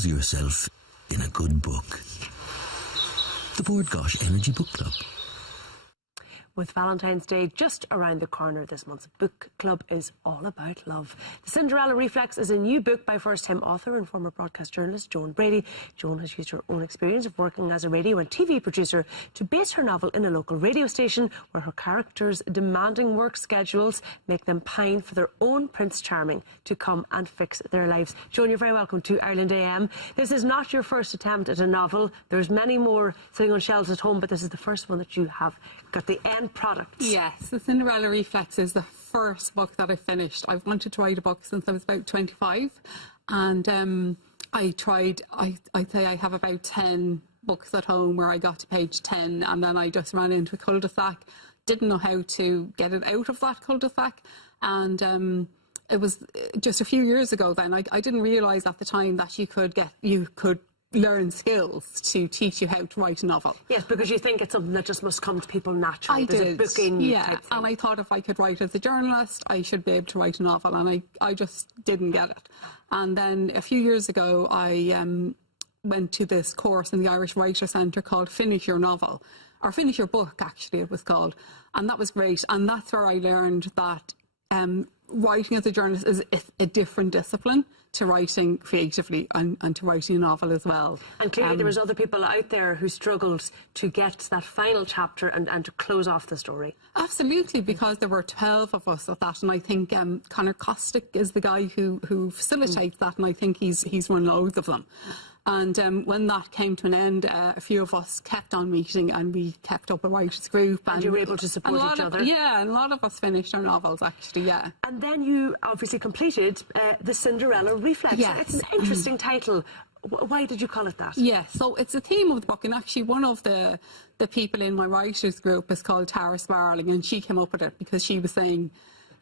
Lose yourself in a good book. The Board Gosh Energy Book Club. With Valentine's Day just around the corner, this month's book club is all about love. The Cinderella Reflex is a new book by first-time author and former broadcast journalist Joan Brady. Joan has used her own experience of working as a radio and TV producer to base her novel in a local radio station where her characters' demanding work schedules make them pine for their own Prince Charming to come and fix their lives. Joan, you're very welcome to Ireland AM. This is not your first attempt at a novel. There's many more sitting on shelves at home, but this is the first one that you have got the end product. Yes, The Cinderella Reflex is the first book that I finished. I've wanted to write a book since I was about 25, and I'd say I have about 10 books at home where I got to page 10 and then I just ran into a cul-de-sac, didn't know how to get it out of that cul-de-sac, and it was just a few years ago then, I didn't realise at the time that you could learn skills to teach you how to write a novel. Yes, because you think it's something that just must come to people naturally. I did, book in you yeah, and I thought if I could write as a journalist, I should be able to write a novel, and I just didn't get it. And then a few years ago, I went to this course in the Irish Writer Centre called Finish Your Novel, or Finish Your Book, actually, it was called, and that was great. And that's where I learned that writing as a journalist is a different discipline to writing creatively and to writing a novel as well. And clearly there was other people out there who struggled to get that final chapter and to close off the story. Absolutely, because there were 12 of us at that, and I think Conor Costick is the guy who facilitates that, and I think he's run loads of them. And when that came to an end, a few of us kept on meeting and we kept up a writers group. And you were able to support each other? Yeah, and a lot of us finished our novels, actually, yeah. And then you obviously completed The Cinderella Reflex. Yes. It's an interesting title. Why did you call it that? Yeah, so it's a theme of the book, and actually one of the people in my writers group is called Tara Sparling, and she came up with it because she was saying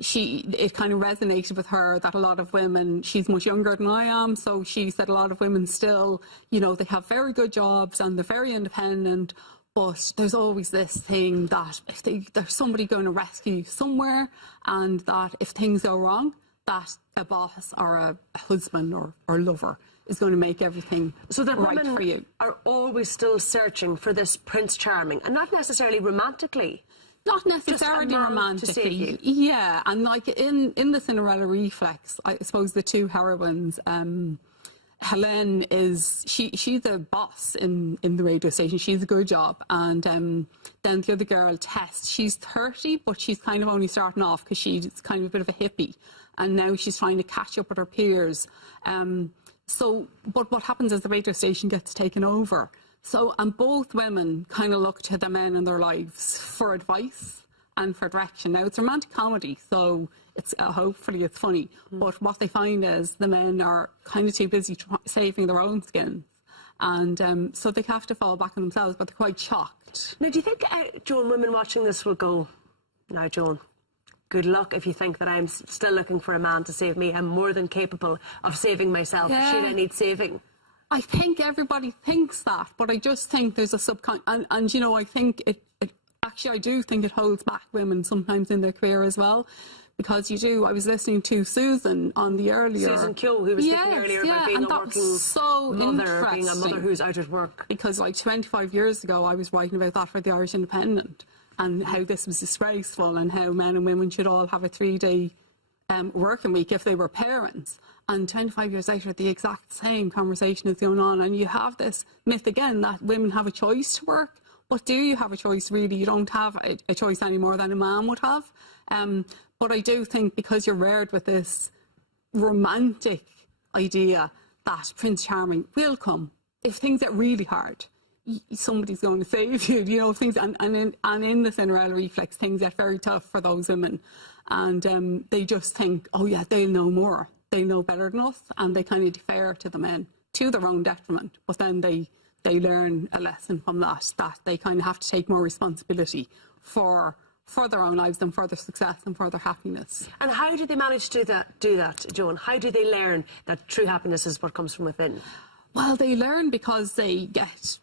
it kind of resonated with her that a lot of women, she's much younger than I am, so she said a lot of women still, you know, they have very good jobs and they're very independent, but there's always this thing that if there's somebody going to rescue you somewhere, and that if things go wrong, that a boss or a husband or lover is going to make everything so that right women for you. Are always still searching for this Prince Charming, and not necessarily romantically. Not necessarily romantically. Yeah, and like in the Cinderella Reflex, I suppose the two heroines, Helen she's a boss in the radio station. She's a good job, and then the other girl, Tess, she's 30, but she's kind of only starting off because she's kind of a bit of a hippie, and now she's trying to catch up with her peers. But what happens is the radio station gets taken over. So, and both women kind of look to the men in their lives for advice and for direction. Now, it's a romantic comedy, so it's hopefully it's funny. But what they find is the men are kind of too busy saving their own skins. And so they have to fall back on themselves, but they're quite shocked. Now, do you think, Joan, women watching this will go, now, Joan, good luck if you think that I'm still looking for a man to save me. I'm more than capable of saving myself should I need saving. I think everybody thinks that, but I just think there's a and you know, I think actually I do think it holds back women sometimes in their career as well, because you do. I was listening to Susan on the earlier. Susan Keogh, who was speaking earlier about being a working mother, being a mother who's out at work. Because like 25 years ago, I was writing about that for the Irish Independent, and how this was disgraceful, and how men and women should all have a 3-day working week if they were parents. And 25 years later, the exact same conversation is going on, and you have this myth again that women have a choice to work. But do you have a choice, really? You don't have a choice any more than a man would have. But I do think because you're reared with this romantic idea that Prince Charming will come, if things get really hard, somebody's going to save you, you know, things. And in the Cinderella Reflex, things get very tough for those women. And they just think, oh yeah, they'll know more. They know better than us, and they kind of defer to the men to their own detriment. But then they learn a lesson from that they kind of have to take more responsibility for their own lives and for their success and for their happiness. And how do they manage to do that, Joan? How do they learn that true happiness is what comes from within? Well, they learn because they get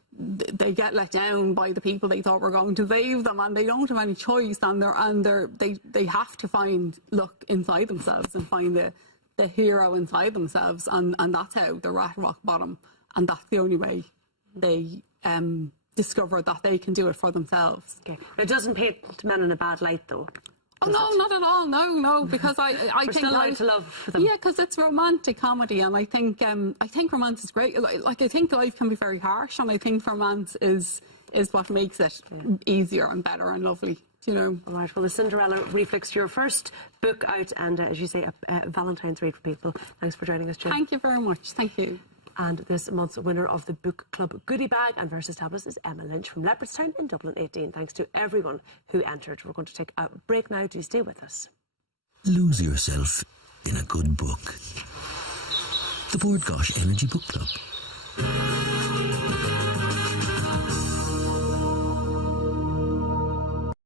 let down by the people they thought were going to save them, and they don't have any choice, and they have to look inside themselves and find the hero inside themselves, and that's how they're at rock bottom, and that's the only way they discover that they can do it for themselves. Okay. It doesn't paint men in a bad light, though. Oh, no, not at all. No, because I We're think still allowed to love them. Yeah, because it's romantic comedy, and I think romance is great. Like I think life can be very harsh, and I think romance is what makes it easier and better and lovely. You know. All right. Well, the Cinderella Reflex, your first book out, and as you say, a Valentine's read for people. Thanks for joining us, Jim. Thank you very much. Thank you. And this month's winner of the Book Club goodie bag and Versus tablets is Emma Lynch from Leopardstown in Dublin 18. Thanks to everyone who entered. We're going to take a break now. Do stay with us. Lose yourself in a good book. The Board Gosh Energy Book Club.